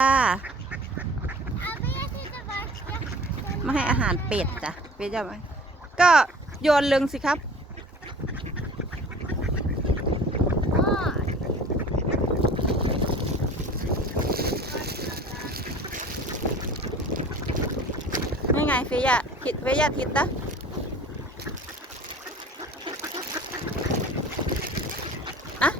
มาให้อาหารเป็ดจ้ะเป็ดจะไหมก็โยนลึงสิครับ jag... นี่ไงเฟียทิดเฟียทิดนะอะ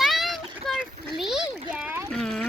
Rankor flyger. อืม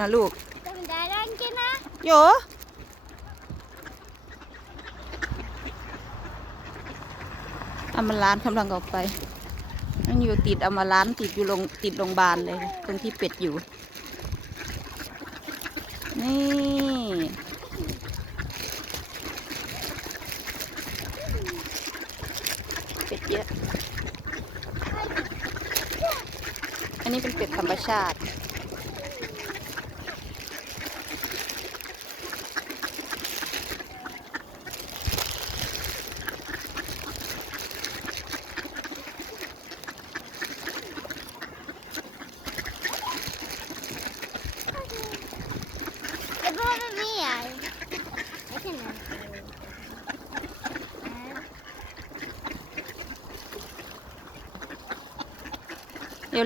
นะลูก De där rankorna. โยอามาล้านกำลังออกไป มันอยู่ติดอามาล้านติดอยู่โรงติดโรงพยาบาลเลย ตรงที่เป็ดอยู่ นี่เป็ดเยอะ อันนี้เป็นเป็ดธรรมชาติ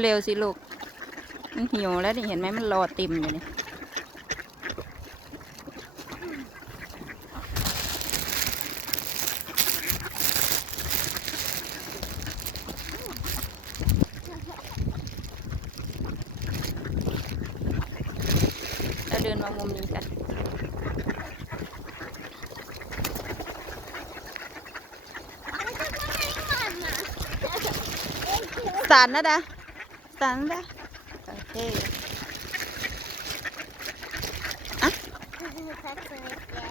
เร็วๆสิลูก มันหิวแล้วนี่เห็นไหมมันรอติมอยู่นี่เราเดินมามุมนี้กันสานนะดะ ดาโอเค Tack så mycket.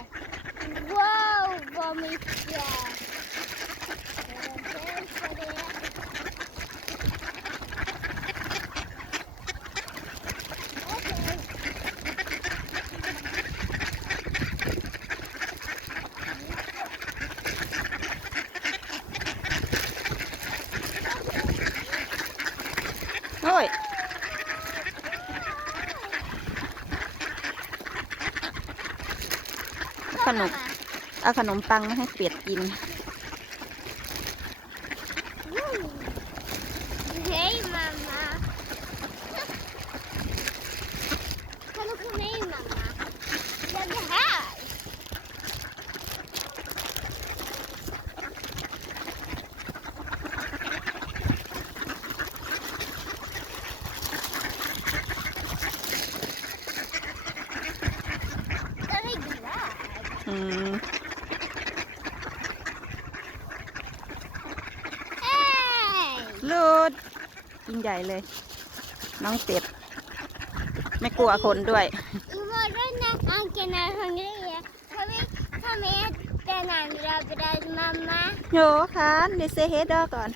Wow, vad mycket. Jag ขนม เอาขนมปังมาให้เป็ดกิน ลูดกินใหญ่เลย น้องเป็ดไม่กลัวคนด้วย Imorgon när Anken är hungrig kan vi ta är när jag blir mamma. โยคันเดยวเซเฮดอก่อน